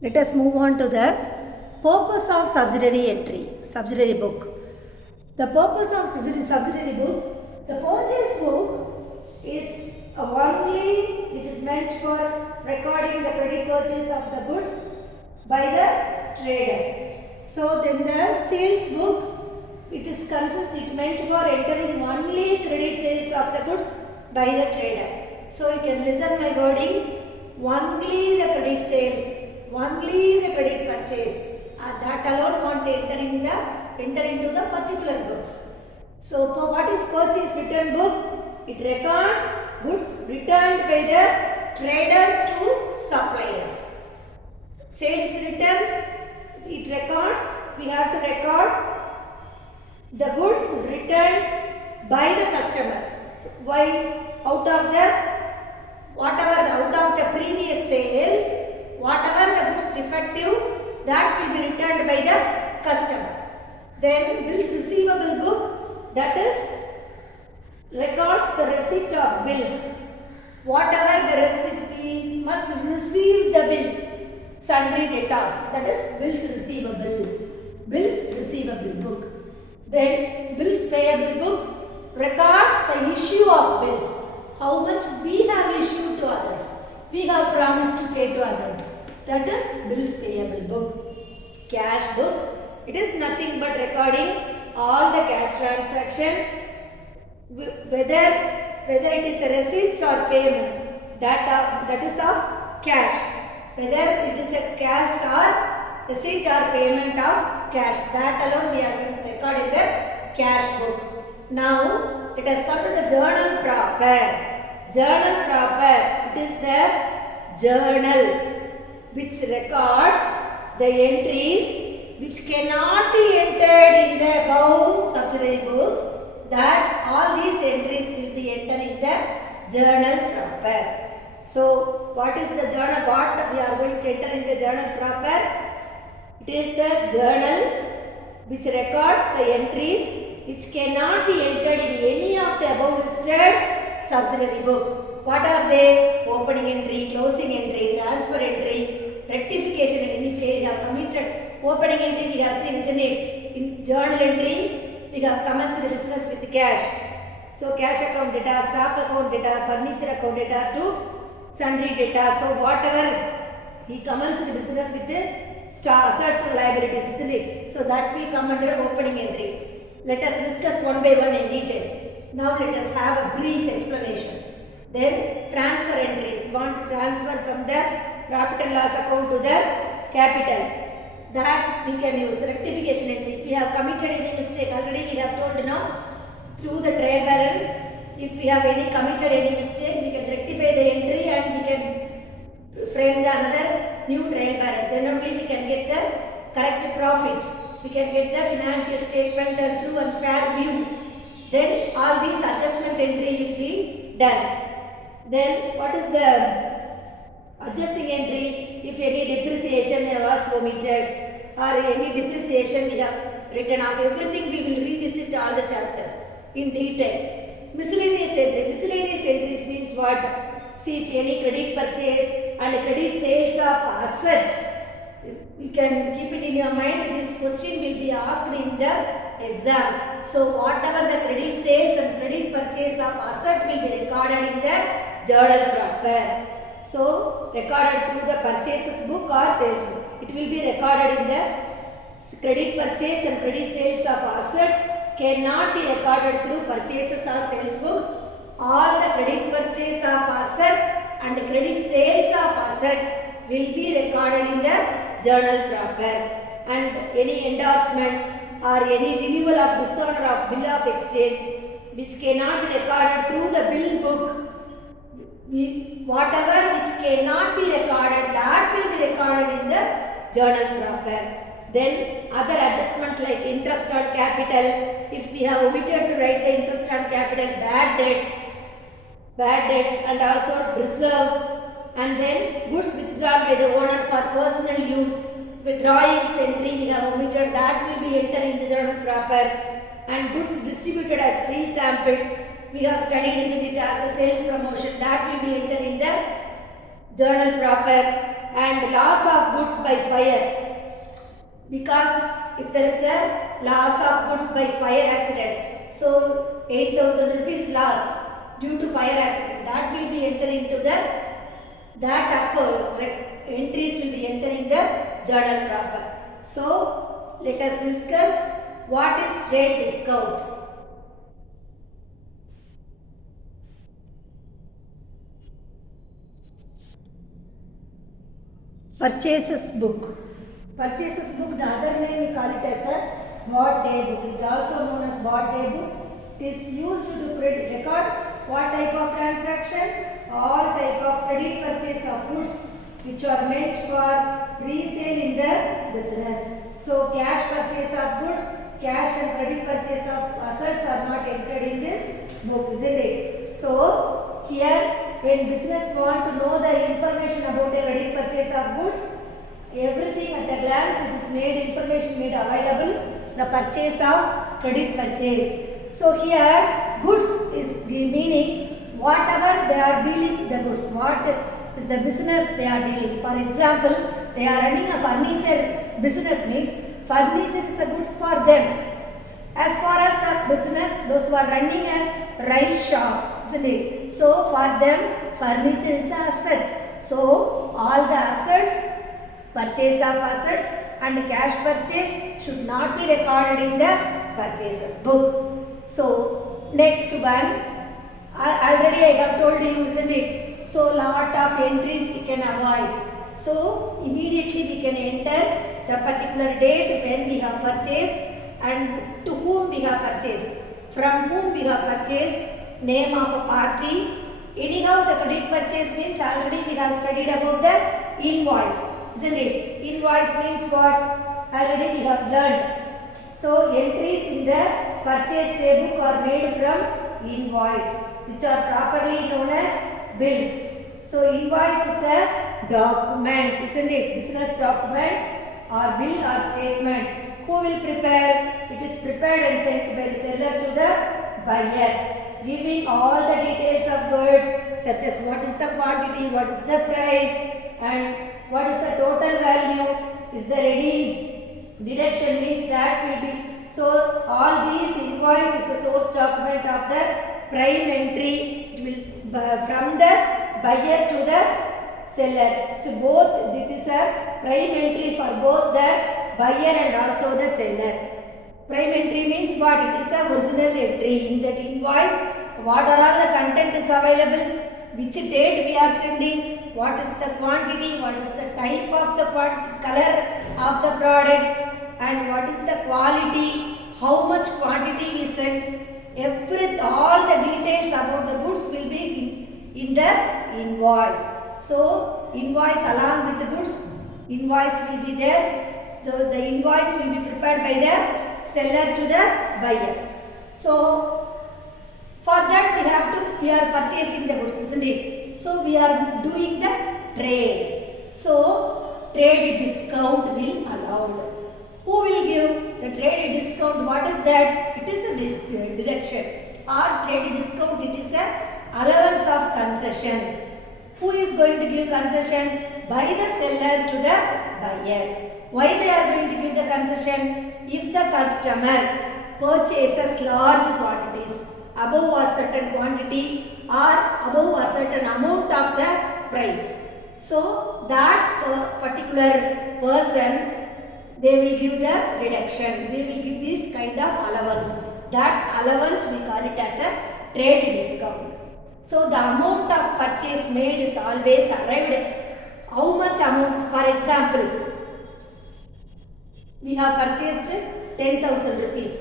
Let us move on to the purpose of subsidiary entry, subsidiary book. The purpose of subsidiary book, the purchase book is only, it is meant for recording the credit purchase of the goods by the trader. So then the sales book, it meant for entering only credit sales of the goods by the trader. So you can listen my wordings, only the credit sales, only the credit purchase, that alone want to enter into the particular books. So for what is purchase return book? It records goods returned by the trader to supplier. Sales returns, it records, we have to record the goods returned by the customer. So why? Out of the previous sales, whatever the goods defective, that will be returned by the customer. Then bills receivable book, that is records the receipt of bills. Whatever the receipt, we must receive the bill. Sundry debtors, that is bills receivable book. Then bills payable book records the issue of bills. How much we have issued to others, we have promised to pay to others. That is bills payable book. Cash book, it is nothing but recording all the cash transaction, whether it is receipts or payments, that is of cash. Whether it is a cash or receipt or payment of cash, that alone we are going to record in the cash book. Now let us come to the journal proper. Journal proper, it is the journal which records the entries which cannot be entered in the above subsidiary books, that all these entries will be entered in the journal proper. So what is the journal? What we are going to enter in the journal proper? It is the journal which records the entries which cannot be entered in any of the above listed subsidiary book. What are they? Opening entry, closing entry, transfer entry, rectification and any failure we have committed. Opening entry we have seen, isn't it? In journal entry we have commenced the business with cash. So cash account data, stock account data, furniture account data to sundry data. So whatever he commenced the business with the assets and liabilities, isn't it? So that will come under opening entry. Let us discuss one by one in detail. Now let us have a brief explanation. Then transfer entries. Want to transfer from the profit and loss account to the capital. That we can use. Rectification entry. If we have committed any mistake, already we have told now through the trial balance. If we have committed any mistake, we can rectify the entry and we can frame the another new trial balance. Then only we can get the correct profit. We can get the financial statement and true and fair view. Then all these adjustment entry will be done. Then what is the adjusting entry? If any depreciation was omitted or any depreciation we have written off, everything we will revisit all the chapters in detail. Miscellaneous entry. Miscellaneous entries means what? See, if any credit purchase and credit sales of asset, you can keep it in your mind. This question will be asked in the exam. So whatever the credit sales and credit purchase of asset will be recorded in the journal proper. So recorded through the purchases book or sales book. It will be recorded in the credit purchase and credit sales of assets cannot be recorded through purchases or sales book. All the credit purchase of asset and credit sales of asset will be recorded in the journal proper. And any endorsement or any renewal of dishonor of bill of exchange which cannot be recorded through the bill book, whatever which cannot be recorded, that will be recorded in the journal proper. Then other adjustment like interest on capital, if we have omitted to write the interest on capital, bad debts and also reserves, and then goods withdrawn by the owner for personal use, withdrawings entry we have omitted, that will be entered in the journal proper. And goods distributed as free samples, we have studied, isn't it, as a sales promotion, that will be entered in the journal proper. and loss of goods by fire, because if there is a loss of goods by fire accident, so 8,000 rupees loss due to fire accident, that will be entered into the, that entries will be entered in the journal proper. So let us discuss what is trade discount. Purchases book. Purchases book, the other name we call it as a bought day book. It is also known as bought day book. It is used to record what type of transaction? All type of credit purchase of goods which are meant for resale in the business. So cash purchase of goods, cash and credit purchase of assets are not entered in this book, isn't it? So here, when business want to know the information about a credit purchase of goods, everything at a glance it is made, information made available, the purchase of credit purchase. So here goods is the meaning whatever they are dealing the goods, what is the business they are dealing. For example, they are running a furniture business, means furniture is a goods for them. As far as the business, those who are running a rice shop, isn't it? So for them, furniture is an asset. So all the assets, purchase of assets and cash purchase should not be recorded in the purchases book. So next one, already I have told you, isn't it? So lot of entries we can avoid. So immediately we can enter the particular date when we have purchased and to whom we have purchased, from whom we have purchased, name of a party. Anyhow, the credit purchase means already we have studied about the invoice, isn't it? Invoice means what? Already we have learned. So entries in the purchase day book are made from invoice, which are properly known as bills. So invoice is a document, isn't it? Business document or bill or statement. Who will prepare? It is prepared and sent by the seller to the buyer, giving all the details of goods such as what is the quantity, what is the price and what is the total value, is the ready deduction means that will be. So all these invoice is the source document of the prime entry. It will from the buyer to the seller. So both, it is a prime entry for both the buyer and also the seller. Prime entry means what? It is a original entry. In that invoice, what are all the content is available, which date we are sending, what is the quantity, what is the type of the color of the product and what is the quality, how much quantity we send. All the details about the goods will be in the invoice. So invoice along with the goods, invoice will be there. The invoice will be prepared by the seller to the buyer. So for that we are purchasing the goods, isn't it? So we are doing the trade. So trade discount will allowed. Who will give the trade discount? What is that? It is a deduction or trade discount. It is a allowance of concession. Who is going to give concession? By the seller to the buyer. Why they are going to give the concession? If the customer purchases large quantities above a certain quantity or above a certain amount of the price. So that particular person, they will give the reduction. They will give this kind of allowance. That allowance we call it as a trade discount. So the amount of purchase made is always arrived. How much amount? For example, we have purchased 10,000 rupees.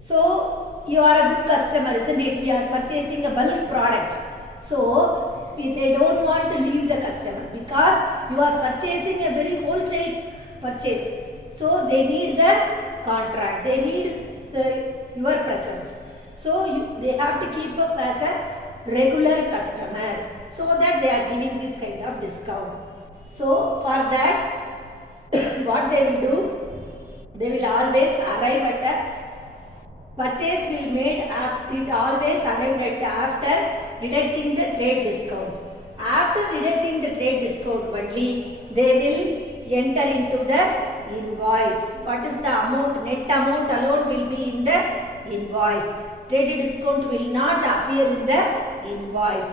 So you are a good customer, isn't it? We are purchasing a bulk product. So they don't want to leave the customer because you are purchasing a very wholesale purchase. So they need the contract. They need your presence. So they have to keep up as a regular customer, so that they are giving this kind of discount. So for that, what they will do? They will always arrive at a purchase will made after it always arrived at after deducting the trade discount. After deducting the trade discount only, they will enter into the invoice. What is the amount? Net amount alone will be in the invoice. Trade discount will not appear in the invoice.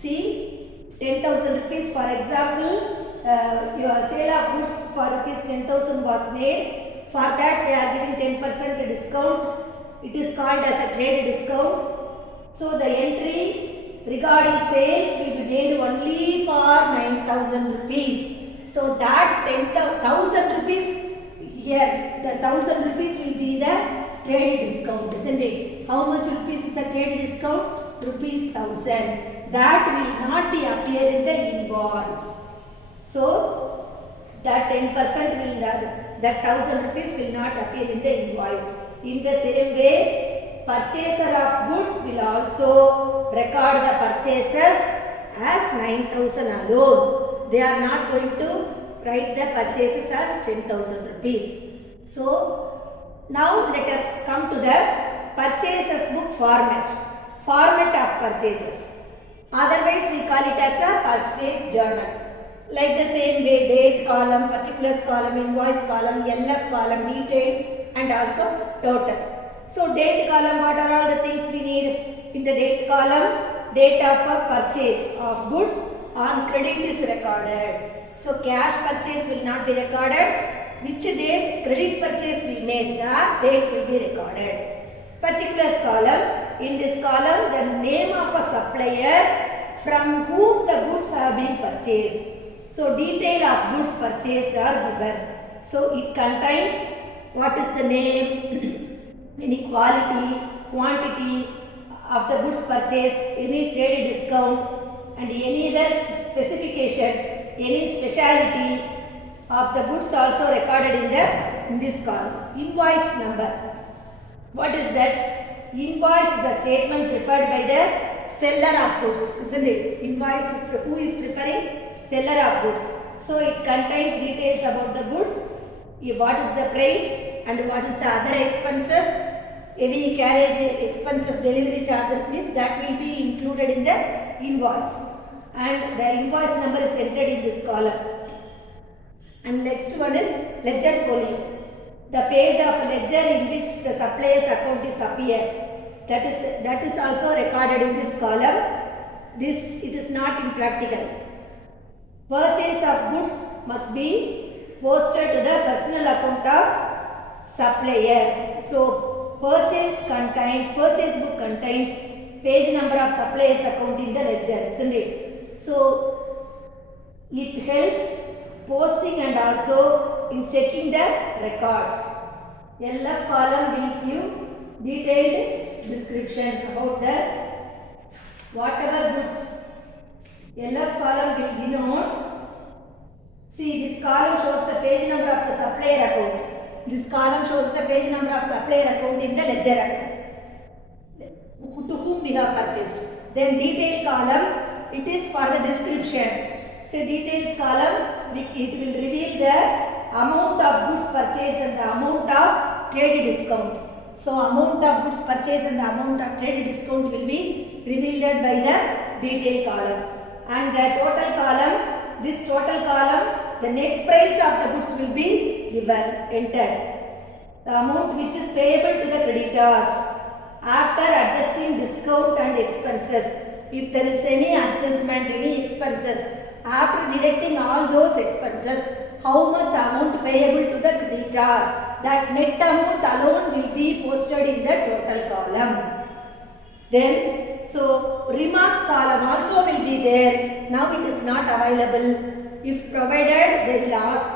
See, 10,000 rupees, for example, your sale of goods for rupees 10,000 was made. For that they are giving 10% discount. It is called as a trade discount. So the entry regarding sales will be made only for 9,000 rupees. So that 10,000 rupees here, the 1,000 rupees will be the trade discount, isn't it? How much rupees is the trade discount? Rupees 1,000. That will not be appear in the invoice. So that 10% will not, that 1,000 rupees will not appear in the invoice. In the same way, purchaser of goods will also record the purchases as 9,000 alone. They are not going to write the purchases as 10,000 rupees. So now let us come to the purchases book format of purchases. Otherwise we call it as a purchase journal. Like the same way, date column, particulars column, invoice column, LF column, detail and also total. So date column, what are all the things we need? In the date column, date of a purchase of goods on credit is recorded. So cash purchase will not be recorded. Which date credit purchase we made, that date will be recorded. Particulars column, in this column the name of a supplier from whom the goods have been purchased. So detail of goods purchased are given. So it contains what is the name, any quality, quantity of the goods purchased, any trade discount and any other specification, any speciality of the goods also recorded in this column. Invoice number. What is that? Invoice is a statement prepared by the seller of goods, isn't it? Invoice, who is preparing? Seller of goods. So it contains details about the goods, what is the price and what is the other expenses. Any carriage expenses, delivery charges means that will be included in the invoice. And the invoice number is entered in this column. And next one is ledger folio. The page of ledger in which the supplier's account is appear. That is also recorded in this column. It is not in practical. Purchase of goods must be posted to the personal account of supplier. So purchase book contains page number of supplier's account in the ledger, isn't it? So it helps posting and also in checking the records. LF column will give detailed description about the whatever goods. LF column will denote. See, this column shows the page number of the supplier account. This column shows the page number of supplier account in the ledger account to whom we have purchased. Then detail column, it is for the description. So details column, it will reveal the amount of goods purchased and the amount of trade discount. So amount of goods purchased and the amount of trade discount will be revealed by the detail column. And the total column, this total column, the net price of the goods will be given, entered. The amount which is payable to the creditors after adjusting discount and expenses. If there is any adjustment, any expenses, after deducting all those expenses, how much amount payable to the creditor, that net amount alone will be posted in the total column. Then, so remarks column also will be there. Now it is not available. If provided, they will ask,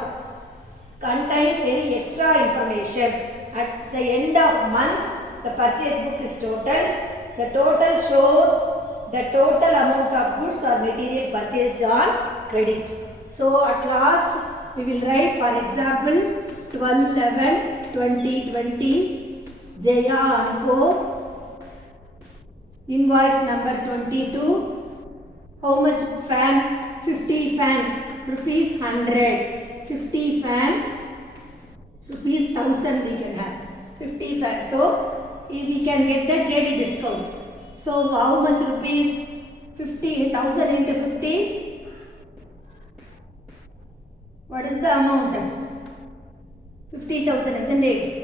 contains any extra information. At the end of month, the purchase book is total. The total shows the total amount of goods or material purchased on credit. So at last, we will write, for example, 12/11/2020, Jaya & Co. Invoice number 22. How much fan? 50 fan. Rupees 100. 50 fan. Rupees 1000 we can have. 50 fan. So, we can get the trade discount. So, how much rupees? 50,000 into 50? What is the amount? 50,000, isn't it?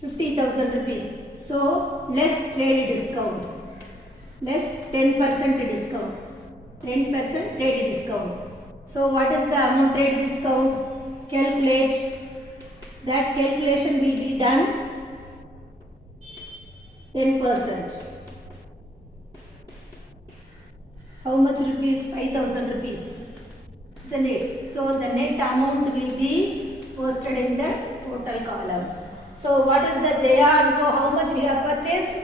50,000 rupees. So less trade discount. Less 10% discount. 10% trade discount. So what is the amount trade discount? Calculate. That calculation will be done 10%. How much rupees? 5,000 rupees. Isn't it? So the net amount will be posted in the total column. So what is the Jaya and Co? How much we have purchased?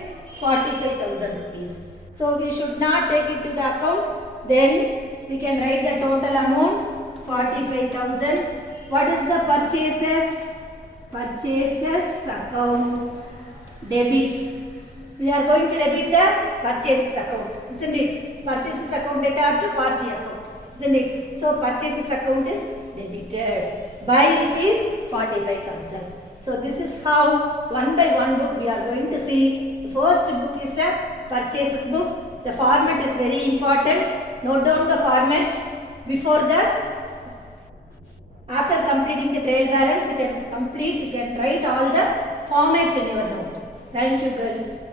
45,000 rupees. So we should not take it to the account. Then we can write the total amount 45,000. What is the purchases? Purchases account debit. We are going to debit the purchases account, isn't it? Purchases account debit to party account, isn't it? So purchases account is debited by rupees 45,000. So this is how one by one book we are going to see. The first book is a purchases book. The format is very important. Note down the format before the. After completing the trial balance, you can write all the formats in your note. Thank you, girls.